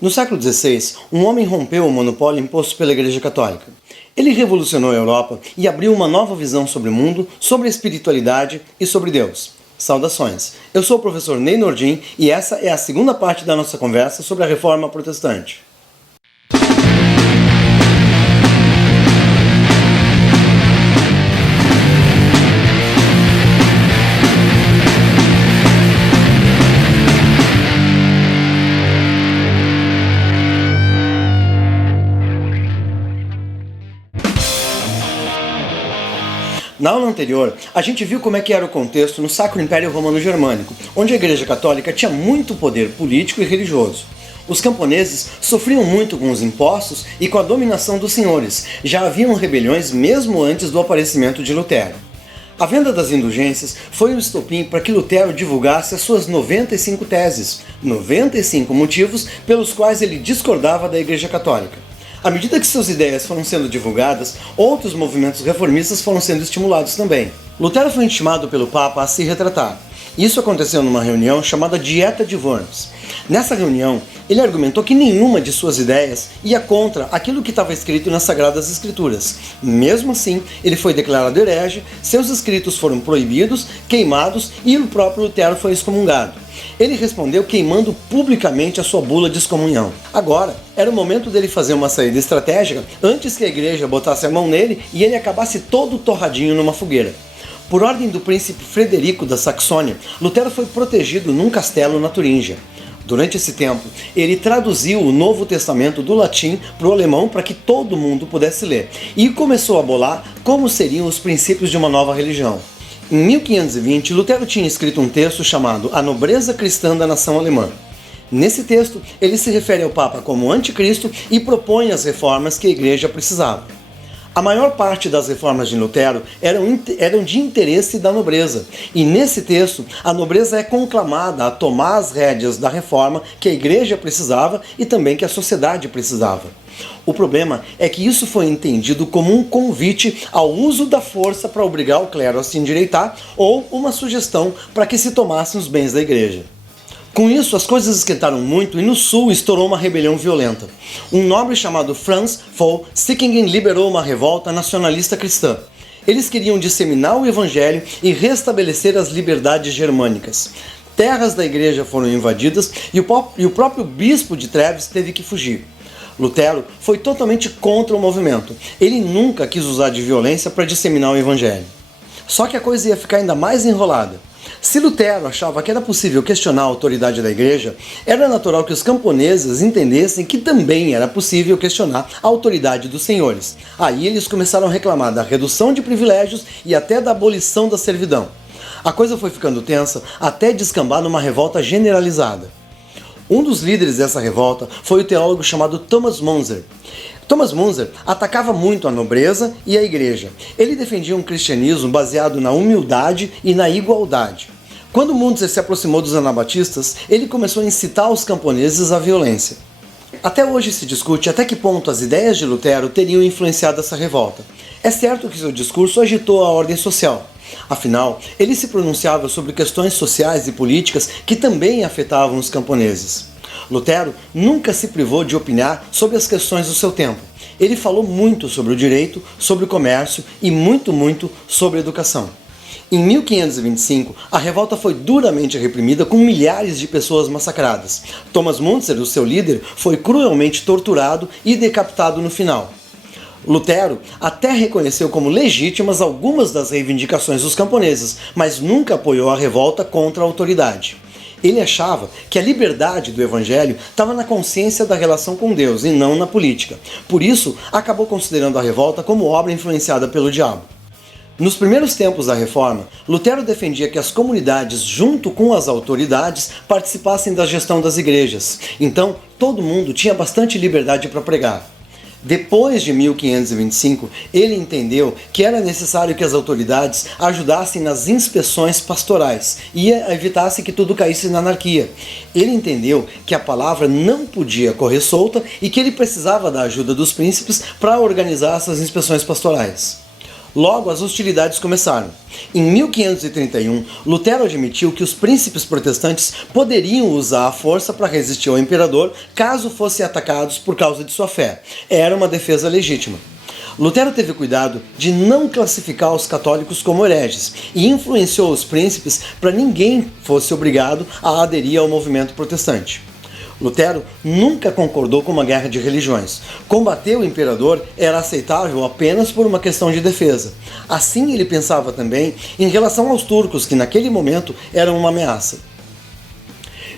No século XVI, um homem rompeu o monopólio imposto pela Igreja Católica. Ele revolucionou a Europa e abriu uma nova visão sobre o mundo, sobre a espiritualidade e sobre Deus. Saudações! Eu sou o professor Ney Nordin e essa é a segunda parte da nossa conversa sobre a Reforma Protestante. Na aula anterior, a gente viu como é que era o contexto no Sacro Império Romano Germânico, onde a Igreja Católica tinha muito poder político e religioso. Os camponeses sofriam muito com os impostos e com a dominação dos senhores. Já haviam rebeliões mesmo antes do aparecimento de Lutero. A venda das indulgências foi o estopim para que Lutero divulgasse as suas 95 teses, 95 motivos pelos quais ele discordava da Igreja Católica. À medida que suas ideias foram sendo divulgadas, outros movimentos reformistas foram sendo estimulados também. Lutero foi intimado pelo Papa a se retratar. Isso aconteceu numa reunião chamada Dieta de Worms. Nessa reunião, ele argumentou que nenhuma de suas ideias ia contra aquilo que estava escrito nas Sagradas Escrituras. Mesmo assim, ele foi declarado herege, seus escritos foram proibidos, queimados e o próprio Lutero foi excomungado. Ele respondeu queimando publicamente a sua bula de excomunhão. Agora, era o momento dele fazer uma saída estratégica antes que a igreja botasse a mão nele e ele acabasse todo torradinho numa fogueira. Por ordem do príncipe Frederico da Saxônia, Lutero foi protegido num castelo na Turíngia. Durante esse tempo, ele traduziu o Novo Testamento do latim para o alemão para que todo mundo pudesse ler e começou a bolar como seriam os princípios de uma nova religião. Em 1520, Lutero tinha escrito um texto chamado A Nobreza Cristã da Nação Alemã. Nesse texto, ele se refere ao Papa como anticristo e propõe as reformas que a igreja precisava. A maior parte das reformas de Lutero eram de interesse da nobreza, e nesse texto a nobreza é conclamada a tomar as rédeas da reforma que a igreja precisava e também que a sociedade precisava. O problema é que isso foi entendido como um convite ao uso da força para obrigar o clero a se endireitar ou uma sugestão para que se tomassem os bens da igreja. Com isso, as coisas esquentaram muito e no sul estourou uma rebelião violenta. Um nobre chamado Franz von Sickingen liderou uma revolta nacionalista cristã. Eles queriam disseminar o evangelho e restabelecer as liberdades germânicas. Terras da igreja foram invadidas e o próprio bispo de Treves teve que fugir. Lutero foi totalmente contra o movimento. Ele nunca quis usar de violência para disseminar o evangelho. Só que a coisa ia ficar ainda mais enrolada. Se Lutero achava que era possível questionar a autoridade da igreja, era natural que os camponeses entendessem que também era possível questionar a autoridade dos senhores. Aí eles começaram a reclamar da redução de privilégios e até da abolição da servidão. A coisa foi ficando tensa até descambar numa revolta generalizada. Um dos líderes dessa revolta foi o teólogo chamado Thomas Müntzer. Thomas Müntzer atacava muito a nobreza e a igreja. Ele defendia um cristianismo baseado na humildade e na igualdade. Quando Müntzer se aproximou dos anabatistas, ele começou a incitar os camponeses à violência. Até hoje se discute até que ponto as ideias de Lutero teriam influenciado essa revolta. É certo que seu discurso agitou a ordem social. Afinal, ele se pronunciava sobre questões sociais e políticas que também afetavam os camponeses. Lutero nunca se privou de opinar sobre as questões do seu tempo. Ele falou muito sobre o direito, sobre o comércio e muito sobre a educação. Em 1525, a revolta foi duramente reprimida com milhares de pessoas massacradas. Thomas Müntzer, o seu líder, foi cruelmente torturado e decapitado no final. Lutero até reconheceu como legítimas algumas das reivindicações dos camponeses, mas nunca apoiou a revolta contra a autoridade. Ele achava que a liberdade do evangelho estava na consciência da relação com Deus e não na política. Por isso, acabou considerando a revolta como obra influenciada pelo diabo. Nos primeiros tempos da Reforma, Lutero defendia que as comunidades, junto com as autoridades, participassem da gestão das igrejas. Então, todo mundo tinha bastante liberdade para pregar. Depois de 1525, ele entendeu que era necessário que as autoridades ajudassem nas inspeções pastorais e evitassem que tudo caísse na anarquia. Ele entendeu que a palavra não podia correr solta e que ele precisava da ajuda dos príncipes para organizar essas inspeções pastorais. Logo, as hostilidades começaram. Em 1531, Lutero admitiu que os príncipes protestantes poderiam usar a força para resistir ao imperador caso fossem atacados por causa de sua fé. Era uma defesa legítima. Lutero teve cuidado de não classificar os católicos como hereges e influenciou os príncipes para ninguém fosse obrigado a aderir ao movimento protestante. Lutero nunca concordou com uma guerra de religiões. Combater o imperador era aceitável apenas por uma questão de defesa. Assim ele pensava também em relação aos turcos, que naquele momento eram uma ameaça.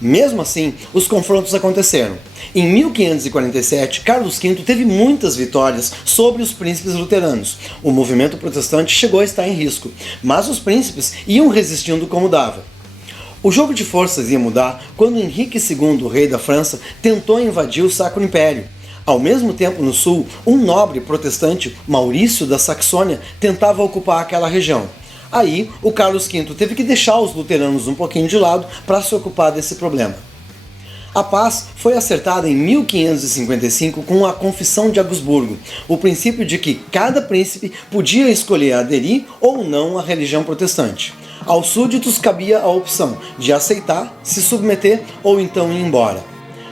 Mesmo assim, os confrontos aconteceram. Em 1547, Carlos V teve muitas vitórias sobre os príncipes luteranos. O movimento protestante chegou a estar em risco, mas os príncipes iam resistindo como dava. O jogo de forças ia mudar quando Henrique II, o rei da França, tentou invadir o Sacro Império. Ao mesmo tempo, no sul, um nobre protestante, Maurício da Saxônia, tentava ocupar aquela região. Aí, o Carlos V teve que deixar os luteranos um pouquinho de lado para se ocupar desse problema. A paz foi acertada em 1555 com a Confissão de Augsburgo, o princípio de que cada príncipe podia escolher aderir ou não à religião protestante. Aos súditos cabia a opção de aceitar, se submeter ou então ir embora.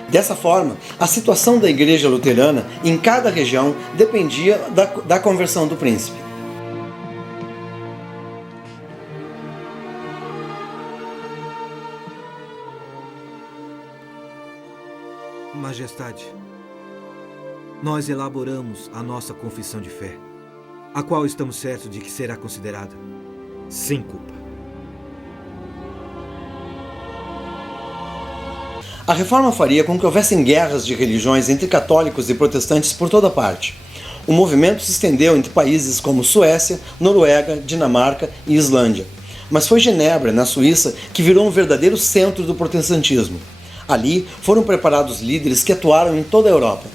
Dessa forma, a situação da igreja luterana em cada região dependia da conversão do príncipe. Majestade, nós elaboramos a nossa confissão de fé, a qual estamos certos de que será considerada sem culpa. A reforma faria com que houvessem guerras de religiões entre católicos e protestantes por toda parte. O movimento se estendeu entre países como Suécia, Noruega, Dinamarca e Islândia. Mas foi Genebra, na Suíça, que virou um verdadeiro centro do protestantismo. Ali foram preparados líderes que atuaram em toda a Europa.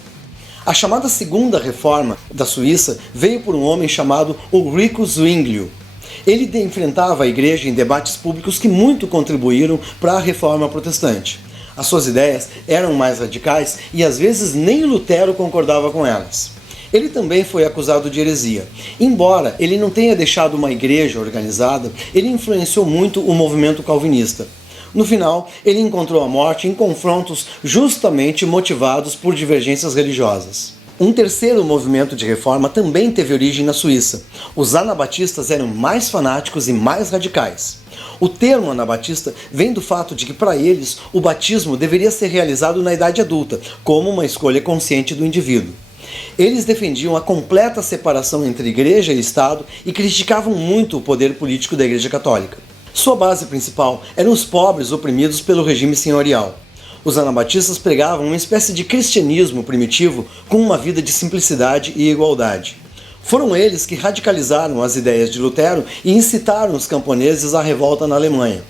A chamada Segunda Reforma da Suíça veio por um homem chamado Ulrico Zwinglio. Ele enfrentava a igreja em debates públicos que muito contribuíram para a reforma protestante. As suas ideias eram mais radicais e às vezes nem Lutero concordava com elas. Ele também foi acusado de heresia. Embora ele não tenha deixado uma igreja organizada, ele influenciou muito o movimento calvinista. No final, ele encontrou a morte em confrontos justamente motivados por divergências religiosas. Um terceiro movimento de reforma também teve origem na Suíça. Os anabatistas eram mais fanáticos e mais radicais. O termo anabatista vem do fato de que, para eles, o batismo deveria ser realizado na idade adulta, como uma escolha consciente do indivíduo. Eles defendiam a completa separação entre igreja e Estado e criticavam muito o poder político da Igreja Católica. Sua base principal eram os pobres oprimidos pelo regime senhorial. Os anabatistas pregavam uma espécie de cristianismo primitivo com uma vida de simplicidade e igualdade. Foram eles que radicalizaram as ideias de Lutero e incitaram os camponeses à revolta na Alemanha.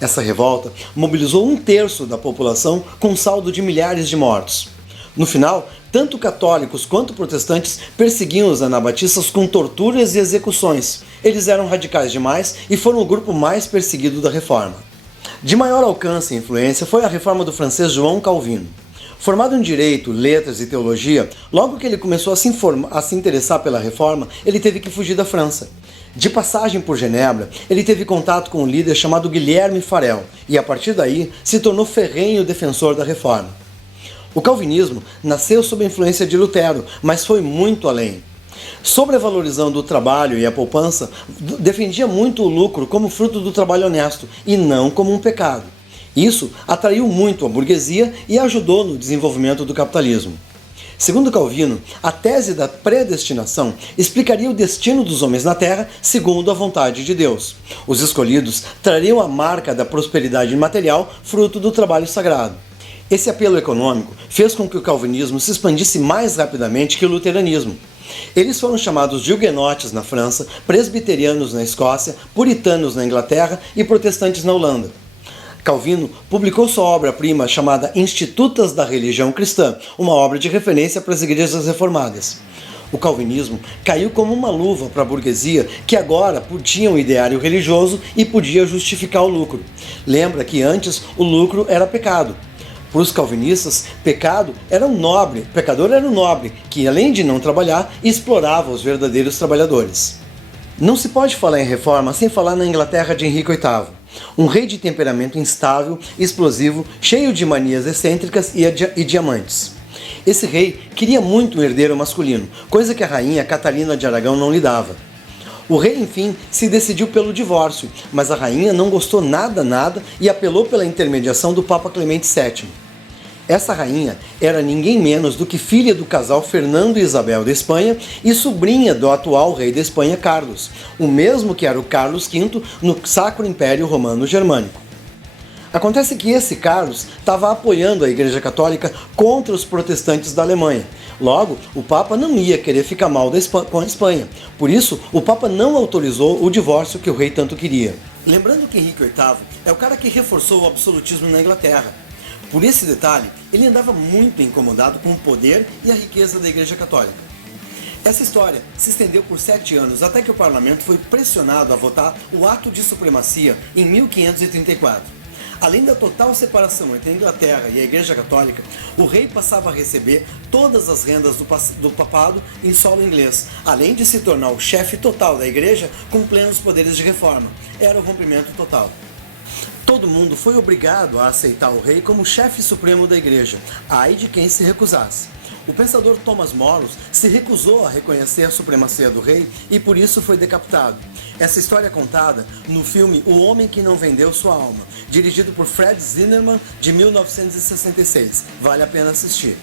Essa revolta mobilizou 1/3 da população com um saldo de milhares de mortos. No final, tanto católicos quanto protestantes perseguiam os anabatistas com torturas e execuções. Eles eram radicais demais e foram o grupo mais perseguido da reforma. De maior alcance e influência foi a reforma do francês João Calvino. Formado em Direito, Letras e Teologia, logo que ele começou a se interessar pela reforma, ele teve que fugir da França. De passagem por Genebra, ele teve contato com um líder chamado Guilherme Farel e, a partir daí, se tornou ferrenho defensor da reforma. O calvinismo nasceu sob a influência de Lutero, mas foi muito além. Sobrevalorizando o trabalho e a poupança, defendia muito o lucro como fruto do trabalho honesto e não como um pecado. Isso atraiu muito a burguesia e ajudou no desenvolvimento do capitalismo. Segundo Calvino, a tese da predestinação explicaria o destino dos homens na Terra segundo a vontade de Deus. Os escolhidos trariam a marca da prosperidade material, fruto do trabalho sagrado. Esse apelo econômico fez com que o calvinismo se expandisse mais rapidamente que o luteranismo. Eles foram chamados de huguenotes na França, presbiterianos na Escócia, puritanos na Inglaterra e protestantes na Holanda. Calvino publicou sua obra-prima chamada Institutas da Religião Cristã, uma obra de referência para as igrejas reformadas. O calvinismo caiu como uma luva para a burguesia que agora tinha um ideário religioso e podia justificar o lucro. Lembra que antes o lucro era pecado. Para os calvinistas, pecador era um nobre, que além de não trabalhar, explorava os verdadeiros trabalhadores. Não se pode falar em reforma sem falar na Inglaterra de Henrique VIII, um rei de temperamento instável, explosivo, cheio de manias excêntricas e diamantes. Esse rei queria muito um herdeiro masculino, coisa que a rainha Catarina de Aragão não lhe dava. O rei, enfim, se decidiu pelo divórcio, mas a rainha não gostou nada e apelou pela intermediação do Papa Clemente VII. Essa rainha era ninguém menos do que filha do casal Fernando e Isabel da Espanha e sobrinha do atual rei da Espanha, Carlos, o mesmo que era o Carlos V no Sacro Império Romano Germânico. Acontece que esse Carlos estava apoiando a Igreja Católica contra os protestantes da Alemanha. Logo, o Papa não ia querer ficar mal com a Espanha. Por isso, o Papa não autorizou o divórcio que o rei tanto queria. Lembrando que Henrique VIII é o cara que reforçou o absolutismo na Inglaterra. Por esse detalhe, ele andava muito incomodado com o poder e a riqueza da Igreja Católica. Essa história se estendeu por 7 anos até que o parlamento foi pressionado a votar o Ato de Supremacia em 1534. Além da total separação entre a Inglaterra e a Igreja Católica, o rei passava a receber todas as rendas do papado em solo inglês, além de se tornar o chefe total da Igreja com plenos poderes de reforma. Era o rompimento total. Todo mundo foi obrigado a aceitar o rei como chefe supremo da Igreja, ai de quem se recusasse. O pensador Thomas More se recusou a reconhecer a supremacia do rei e por isso foi decapitado. Essa história é contada no filme O Homem que Não Vendeu Sua Alma, dirigido por Fred Zinnemann, de 1966. Vale a pena assistir.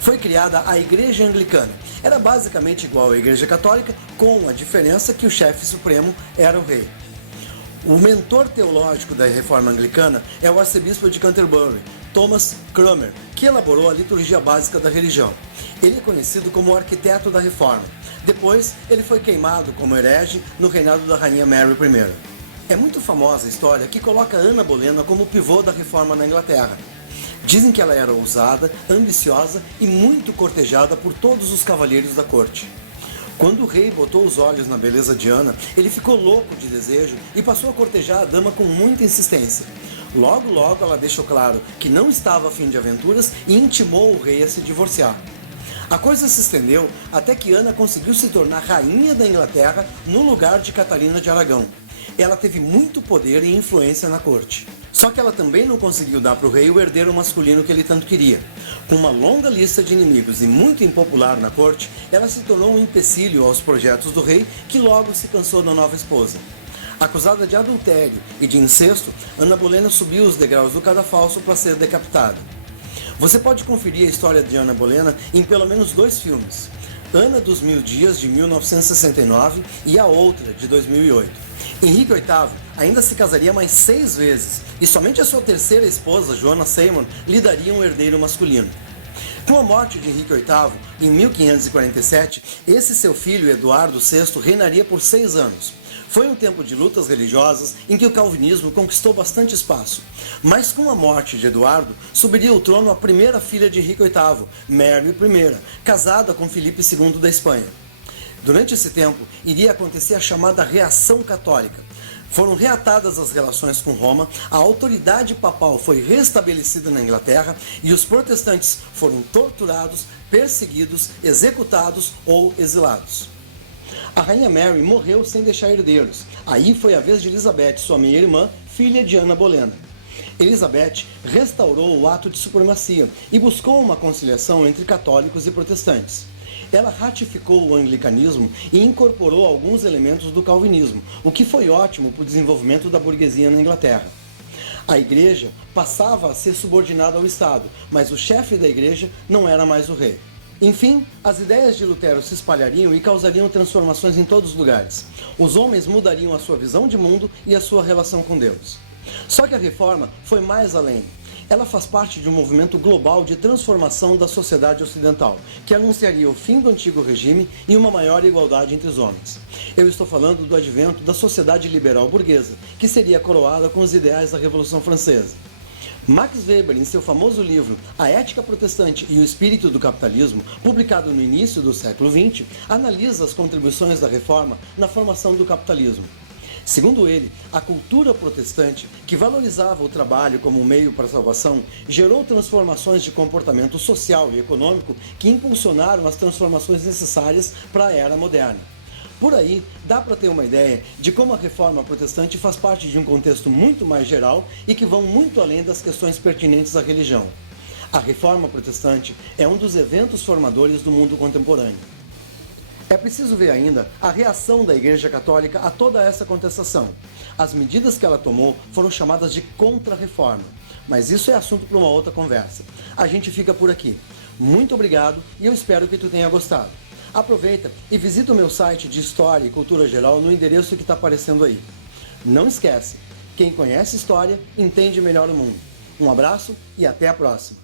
Foi criada a Igreja Anglicana. Era basicamente igual à Igreja Católica, com a diferença que o chefe supremo era o rei. O mentor teológico da Reforma Anglicana é o arcebispo de Canterbury, Thomas Cranmer, que elaborou a liturgia básica da religião. Ele é conhecido como o arquiteto da Reforma. Depois, ele foi queimado como herege no reinado da rainha Mary I. É muito famosa a história que coloca Ana Bolena como pivô da Reforma na Inglaterra. Dizem que ela era ousada, ambiciosa e muito cortejada por todos os cavalheiros da corte. Quando o rei botou os olhos na beleza de Ana, ele ficou louco de desejo e passou a cortejar a dama com muita insistência. Logo ela deixou claro que não estava a fim de aventuras e intimou o rei a se divorciar. A coisa se estendeu até que Ana conseguiu se tornar rainha da Inglaterra no lugar de Catarina de Aragão. Ela teve muito poder e influência na corte. Só que ela também não conseguiu dar para o rei o herdeiro masculino que ele tanto queria. Com uma longa lista de inimigos e muito impopular na corte, ela se tornou um empecilho aos projetos do rei, que logo se cansou da nova esposa. Acusada de adultério e de incesto, Ana Bolena subiu os degraus do cadafalso para ser decapitada. Você pode conferir a história de Ana Bolena em pelo menos 2 filmes. Ana dos Mil Dias, de 1969, e a outra, de 2008. Henrique VIII ainda se casaria mais 6 vezes, e somente a sua terceira esposa, Joana Seymour, lhe daria um herdeiro masculino. Com a morte de Henrique VIII, em 1547, esse seu filho, Eduardo VI, reinaria por 6 anos. Foi um tempo de lutas religiosas em que o calvinismo conquistou bastante espaço. Mas com a morte de Eduardo, subiria ao trono a primeira filha de Henrique VIII, Mary I, casada com Filipe II da Espanha. Durante esse tempo, iria acontecer a chamada Reação Católica. Foram reatadas as relações com Roma, a autoridade papal foi restabelecida na Inglaterra e os protestantes foram torturados, perseguidos, executados ou exilados. A rainha Mary morreu sem deixar herdeiros. Aí foi a vez de Elizabeth, sua meia-irmã, filha de Ana Bolena. Elizabeth restaurou o ato de supremacia e buscou uma conciliação entre católicos e protestantes. Ela ratificou o anglicanismo e incorporou alguns elementos do calvinismo, o que foi ótimo para o desenvolvimento da burguesia na Inglaterra. A igreja passava a ser subordinada ao Estado, mas o chefe da igreja não era mais o rei. Enfim, as ideias de Lutero se espalhariam e causariam transformações em todos os lugares. Os homens mudariam a sua visão de mundo e a sua relação com Deus. Só que a reforma foi mais além. Ela faz parte de um movimento global de transformação da sociedade ocidental, que anunciaria o fim do antigo regime e uma maior igualdade entre os homens. Eu estou falando do advento da sociedade liberal burguesa, que seria coroada com os ideais da Revolução Francesa. Max Weber, em seu famoso livro A Ética Protestante e o Espírito do Capitalismo, publicado no início do século XX, analisa as contribuições da reforma na formação do capitalismo. Segundo ele, a cultura protestante, que valorizava o trabalho como um meio para a salvação, gerou transformações de comportamento social e econômico que impulsionaram as transformações necessárias para a era moderna. Por aí, dá para ter uma ideia de como a reforma protestante faz parte de um contexto muito mais geral e que vão muito além das questões pertinentes à religião. A reforma protestante é um dos eventos formadores do mundo contemporâneo. É preciso ver ainda a reação da Igreja Católica a toda essa contestação. As medidas que ela tomou foram chamadas de contra-reforma, mas isso é assunto para uma outra conversa. A gente fica por aqui. Muito obrigado e eu espero que tu tenha gostado. Aproveita e visita o meu site de História e Cultura Geral no endereço que está aparecendo aí. Não esquece, quem conhece história entende melhor o mundo. Um abraço e até a próxima!